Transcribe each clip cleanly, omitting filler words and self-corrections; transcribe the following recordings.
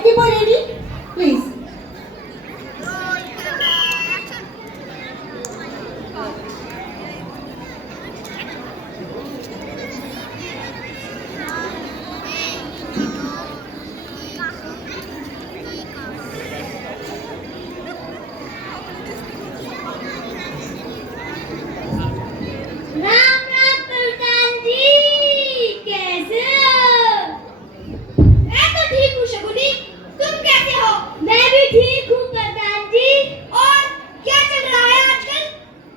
Is Debo ready? Please. Ram Ram Pradhan जी, कैसे हो? मैं तो ठीक हूँ शगुनी, तुम कैसे हो? मैं भी ठीक हूँ प्रधान जी। और क्या चल रहा है आजकल?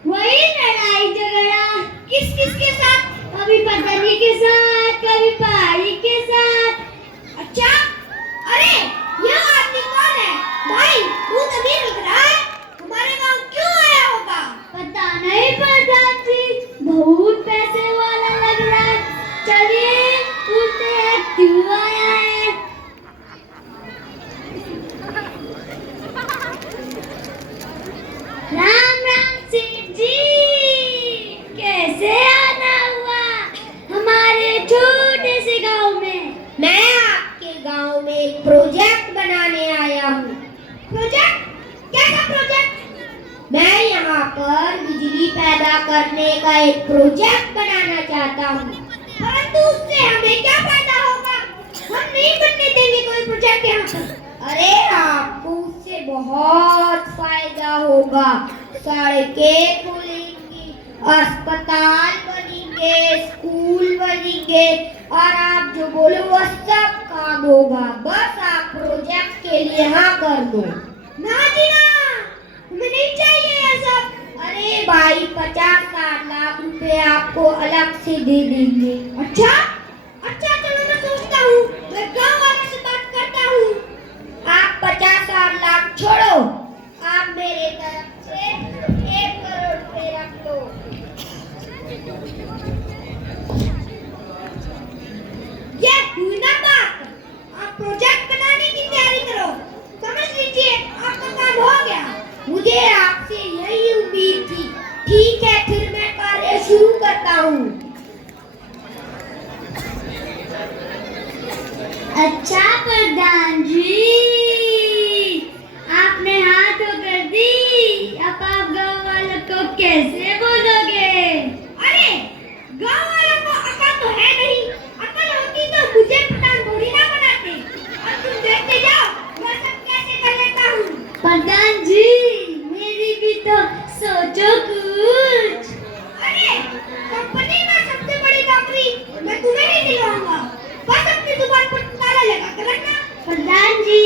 वही लड़ाई झगड़ा। किस किस के साथ? कभी पत्नी के साथ, कभी पहाड़ी के साथ। अच्छा, अरे यह आदमी कौन है? भाई वो तमीर लग रहा है, हमारे गांव क्यों आया होगा? पता नहीं प्रधान जी, बहुत पैसे वाला लग रहा है। चलिए पूछते हैं क्यों आया है। राम राम सेठ जी, कैसे आना हुआ हमारे छोटे से गांव में? मैं आपके गांव में एक प्रोजेक्ट बनाने आया हूँ। प्रोजेक्ट? कैसा प्रोजेक्ट? मैं यहाँ पर बिजली पैदा करने का एक प्रोजेक्ट बनाना चाहता हूँ। परंतु उससे हमें क्या फायदा होगा? हम नहीं बनने देंगे कोई प्रोजेक्ट यहाँ पर। अरे आपको उससे बहुत फायदा होगा। सड़कें खुलेंगी, अस्पताल बनेंगे, स्कूल बनेंगे और आप जो बोलो वो सब काम होगा। बस आप प्रोजेक्ट के लिए हाँ कर दो। ना जी ना, हमें नहीं चाहिए ये सब। अरे भाई 50-60 लाख रुपए आपको अलग से दे देंगे। अच्छा अच्छा, चलो मैं सोचता हूँ, मैं गाँव वालों से बात करता हूँ। आप 50-60 लाख छोड़ो, आप मेरे तरफ से 1 करोड़ रुपए रख लो। ये हुई ना बात। आप प्रोजेक्ट बनाने की तैयारी करो, समझ लीजिए आपका काम हो गया। मुझे आपसे यही उम्मीद थी। ठीक है, फिर मैं कार्य शुरू करता हूँ। अच्छा प्रधान जी, आपने हाथ कर दी, अब आप गाँव वालों को कैसे बोलोगे? अरे गाँव वालों को अकल तो है नहीं, अकल होती तो मुझे प्रधान थोड़ी ना बनाते। और तुम देखते जाओ मैं सब कैसे कर लेता हूँ। प्रधान जी, मेरी भी तो सोचो कुछ। अरे कंपनी में सबसे बड़ी नौकरी मैं तुम्हें ही दिलवाऊंगा। बस अपनी जुबान पर ताला लगा कर रखना। प्रधान जी,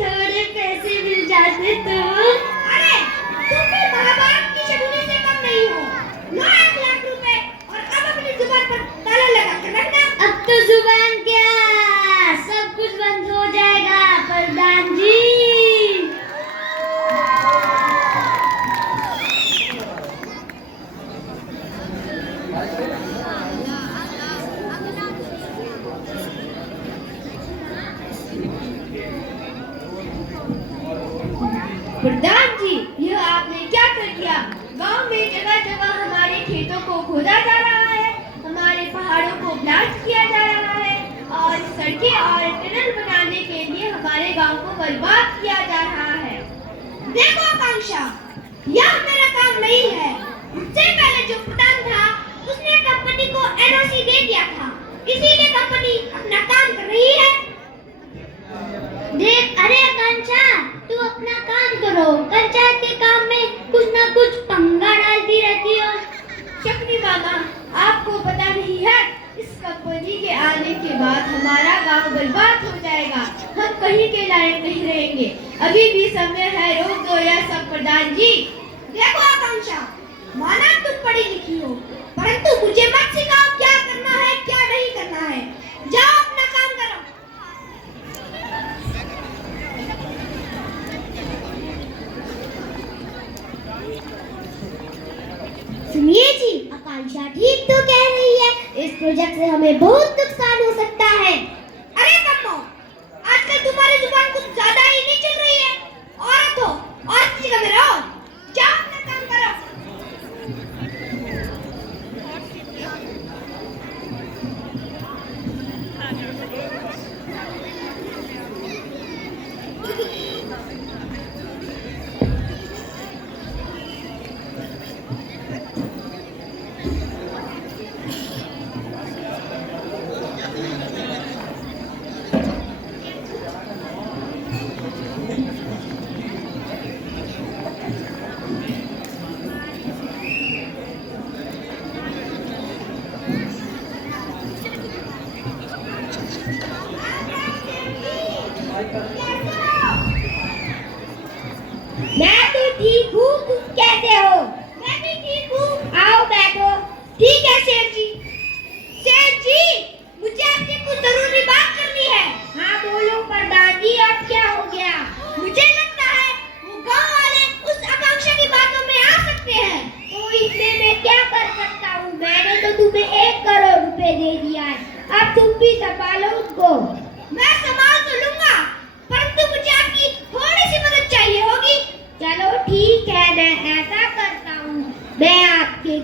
थोड़े पैसे मिल जाते तो। अरे तुम भी महाभारत की शकुनी से कम नहीं हो। 9 लाख रुपए और अब अपनी जुबान पर ताला लगा कर रखना। अब तो जुबान क्या, सब कुछ बंद हो जाएगा प्रधान जी। प्रधान जी, यह आपने क्या कर दिया? गांव में जगह जगह हमारे खेतों को खोदा जा रहा है, हमारे पहाड़ों को ब्लास्ट किया जा रहा है और सड़कें और टनल बनाने के लिए हमारे गांव को बर्बाद किया जा रहा है। देखो आकांक्षा, यह मेरा काम नहीं है। मुझसे पहले जो प्रधान था उसने कंपनी को एनओसी दे दिया था, इसीलिए कंपनी अपना काम कर रही है। देख, अरे आकांक्षा, तू अपना काम करो, पंचायत के काम में कुछ ना कुछ पंगा डालती रहती हो। शक्ति मामा, आपको पता नहीं है, इस कंपनी के आने के बाद हमारा गांव बर्बाद हो जाएगा। हम कहीं के लायक नहीं रहेंगे। अभी भी समय है, रोक दो यह सब प्रधान जी। देखो आकांक्षा, माना तुम पढ़ी लिखी हो, परंतु मुझे मत सिखाओ क्या करना है क्या नहीं करना है। जाओ अपना काम करो। सुनिए जी, आकांक्षा ठीक तो कह रही है, इस प्रोजेक्ट से हमें बहुत नुकसान हो सकता है। अरे कम्मो, आजकल तुम्हारी जुबान कुछ ज्यादा ही नहीं चल रही है। औरत हो, औरत की जगह में रहो, जाओ अपना काम करो।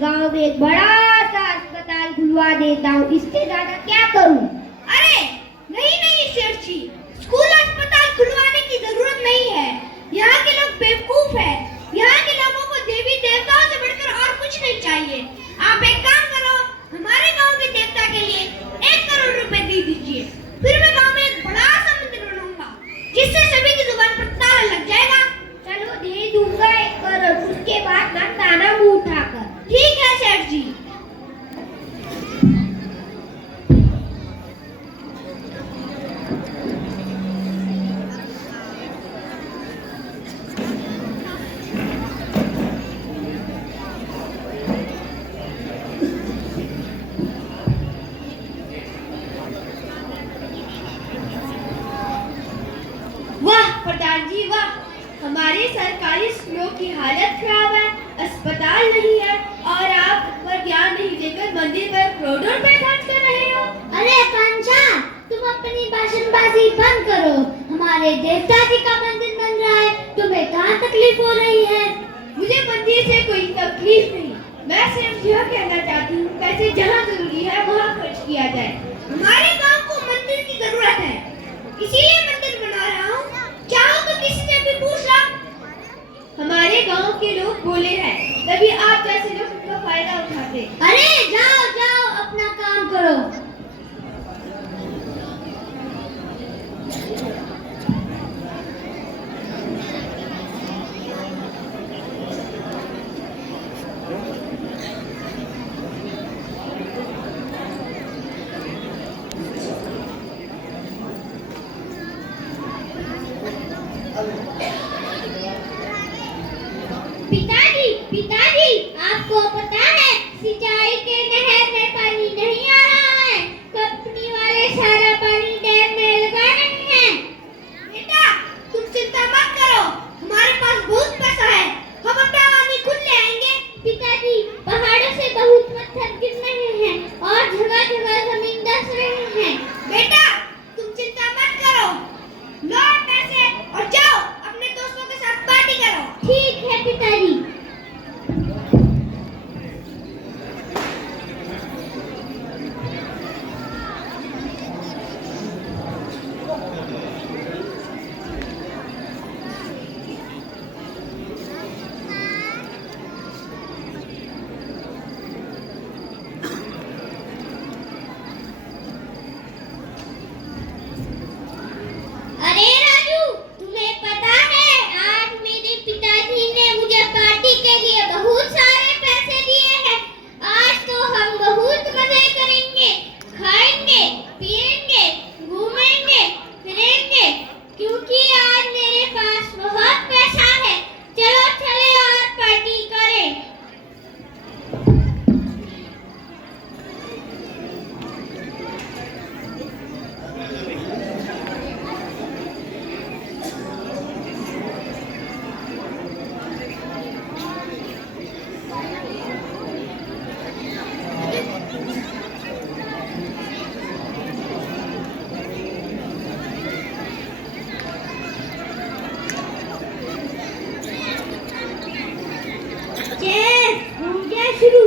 गांव में एक बड़ा सा अस्पताल खुलवा देता हूँ, इससे ज्यादा क्या करूँ? अरे नहीं नहीं सेठ जी, स्कूल अस्पताल खुलवाने की जरूरत नहीं है। यहाँ के लोग बेवकूफ हैं। यहाँ के लोगों को देवी देवताओं से बढ़कर और कुछ नहीं चाहिए। आप एक काम करो, हमारे गांव के देवता के लिए 1 करोड़ रुपए दे दीजिए, फिर मैं गांव में एक बड़ा सा मंदिर बनाऊंगा, जिससे सभी की जुबान पर ताला लग जाएगा। चलो दे दूंगा 1 करोड़, उसके बाद मत आना मुंह उठाकर। ठीक है सेठ जी। वाह प्रधान जी वाह, हमारे सरकारी स्कूलों की हालत खराब है, अस्पताल नहीं है और आप पर ध्यान नहीं देकर मंदिर पर करोड़ों रुपए खर्च कर रहे हो। अरे कांचा, तुम अपनी भाषणबाजी बंद करो। हमारे देवता जी का मंदिर बन रहा है, तुम्हें कहाँ तकलीफ हो रही है? मुझे मंदिर से कोई तकलीफ नहीं, मैं सिर्फ यह कहना चाहती हूँ पैसे जहाँ जरूरी है वहाँ खर्च किया जाए। हमारे गांव को मंदिर की जरूरत है, इसीलिए मंदिर बना रहा हूँ। चाहो तो किसी से भी पूछ लो। हमारे गांव के लोग बोले हैं, तभी आप जैसे लोग उसका फायदा उठाते। अरे जाओ जाओ, अपना काम करो। पिताजी, आपको पता है सिंचाई के नहर में पानी नहीं आ रहा है, कंपनी वाले सारा पानी डैम में लगा रहे हैं। बेटा तुम चिंता मत करो, हमारे पास बहुत पैसा है, हम अपना पानी खुद ले आएंगे। पिताजी, पहाड़ों से बहुत पत्थर गिर रहे हैं और जगह जगह जमीन धंस रहे हैं। बेटा तुम चिंता मत करो, लो पैसे और जाओ अपने दोस्तों के साथ पार्टी करो। ठीक है पिताजी। अरे राजू, तुम्हें पता है आज मेरे पिताजी ने मुझे पार्टी के लिए बहुत सारे पैसे दिए हैं। आज तो हम बहुत मजे करेंगे, खाएंगे, पिएंगे, घूमेंगे, फिरेंगे, क्योंकि आज मेरे पास बहुत पैसा है। चलो चले और पार्टी करें। शुरू।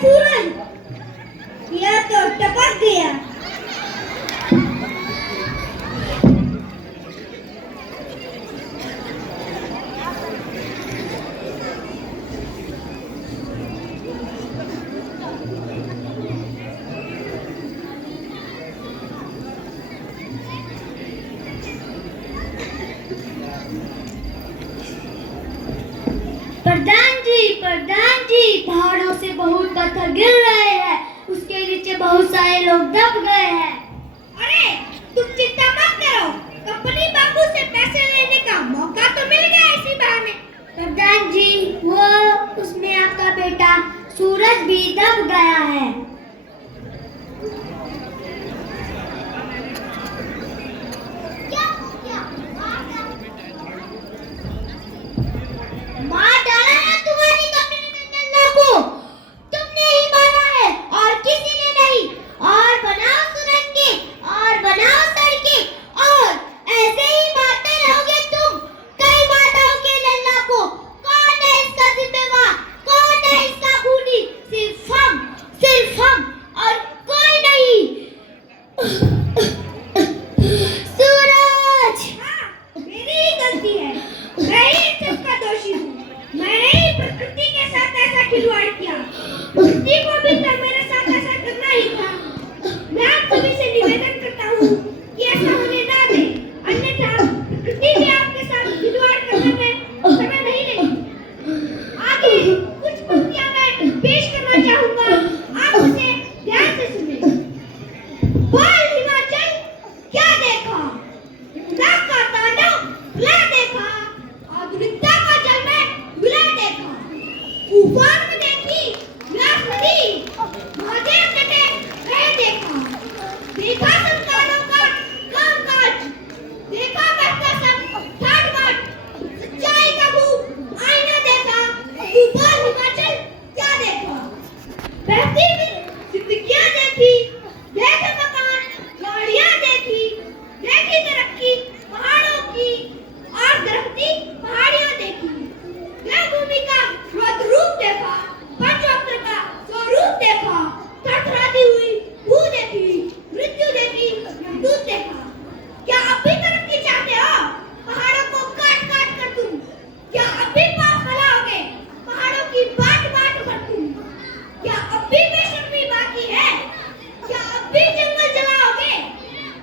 सूरज, यह तो टपक गया। प्रधान जी, पहाड़ों से बहुत पत्थर गिर रहे हैं, उसके नीचे बहुत सारे लोग दब गए हैं। अरे तुम चिंता मत करो, कंपनी बाबू से पैसे लेने का मौका तो मिल गया इसी बहाने। प्रधान जी, वो उसमें आपका बेटा सूरज भी दब गया है। मार डाला है तुम्हारी कंपनी ने नल्ला को, तुमने ही मारा है और किसी ने नहीं। और बनाओ सुरंगें और बनाओ सड़कें और ऐसे ही मारते रहोगे तुम, कई मारोगे नल्ला को। कौन है इसका जिम्मेवार, कौन है इसका खूनी? सिर्फ हम और कोई नहीं। सूरज, हाँ, मेरी ही गलती है, मैं ही सबका दोषी हूँ। मैंने ही प्रकृति के साथ ऐसा खिलवाड़ किया, प्रकृति को भी तो मेरे साथ ऐसा करना ही था। मैं आप सभी से निवेदन करता हूँ कि ऐसा होने ना दें, अन्यथा प्रकृति भी आपके साथ खिलवाड़ करने में समय नहीं लेगी। आगे कुछ पंक्तियां मैं पेश करना चाहूँगा, आप उसे ध्यान से सुनें। बोल हिमाचल, क्या देखा? विपदा का तांडव भुला देखा, आधुनिकता का जल में भुला देखा। तूफान में देखी व्यास नदी, महादेव तटे रह देखा। देखा संतानों का कामकाज, देखा बहता सब ठाट बाट, सच्चाई का मुंह आईना देखा। तू बोल हिमाचल, क्या देखा? बहती जिंदगियां देखी, देख मकान गाड़ियां देखी, देखी तरक्की पहाड़ों की और दरख्ती पहाड़ियां देखी। देवभूमि का रौद्र रूप देखा, पंचवक्र का स्वरूप देखा, थरथराती हुई भू देखी, मृत्यु देखी, यमदूत देखा। क्या अब भी तरक्की चाहते हो? पहाड़ों को काट काट कर तुम क्या अब भी पाप फैलाओगे? पहाड़ों की बाट बाट पर तुम क्या अब भी बेशर्मी बाकी है? क्या अब भी जंगल जलाओगे?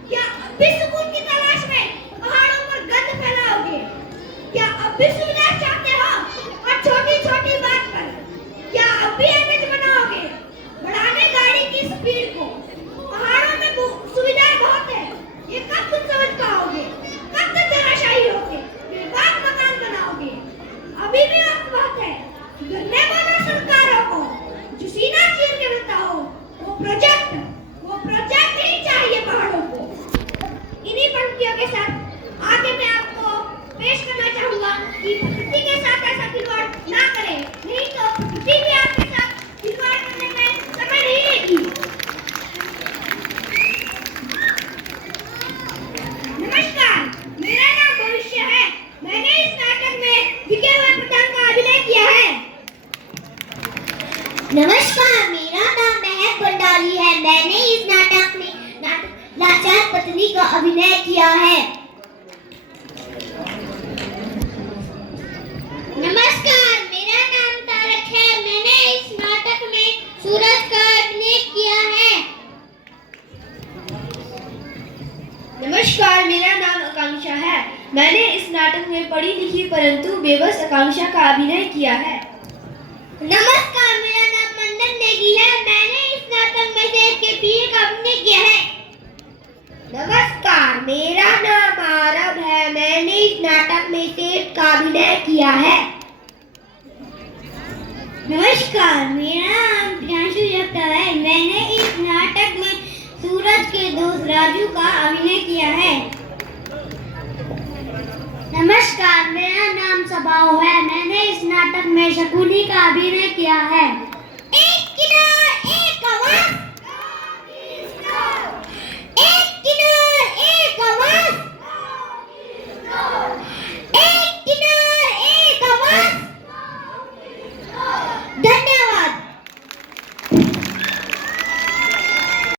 क्या अब भी सुकून की तलाश में पहाड़ों पर गंद फैलाओगे? क्या अब भी सुविधा चाहते हो और छोटी छोटी बात पर क्या अब भी इमेज बनाओगे? बढ़ाने गाड़ी की स्पीड को, पहाड़ों में सुविधाएं बहुत है, ये कब तुम समझ पाओगे? कब तक धराशायी होगे, बेबाक मकान बनाओगे? अभी भी वक्त बहुत है, सुधरने वाला सरकारों को जो सीना चीर के बताओ, वो प्रोजेक्ट ही चाहिए पहाड़ों को। इन्हीं पंक्तियों के साथ आगे मैं आपको पेश करना चाहूंगा कि प्रकृति के साथ ऐसा खिलवाड़ ना करें, नहीं तो प्रकृति भी आपके साथ खिलवाड़ करने में समय नहीं लेगी। नमस्कार, मेरा नाम भविष्य है, मैंने इस नाटक में बिके हुए प्रधान का अभिनय किया है। नमस्कार, मेरा नाम महक भंडारी है, मैंने इस नाटक में लाचार पत्नी का अभिनय किया है। नमस्कार, मेरा नाम तारक है, मैंने इस नाटक में सूरज का अभिनय किया है। नमस्कार, मेरा नाम आकांक्षा है, मैंने इस नाटक में पढ़ी लिखी परंतु बेबस आकांक्षा का अभिनय किया है। नमस्कार, मेरा नाम मंदन नेगी है, मैंने इस नाटक में शेर के पीर का अभिनय किया है। नमस्कार, मेरा नाम आरव है, मैंने इस नाटक में शेर का अभिनय किया है। नमस्कार, मेरा नाम प्रियांशु जगताप है, मैंने इस नाटक में सूरज के दोस्त राजू का अभिनय किया है। नमस्कार, मेरा नाम सबाओ है, मैंने इस नाटक में शकुनी का अभिनय किया है।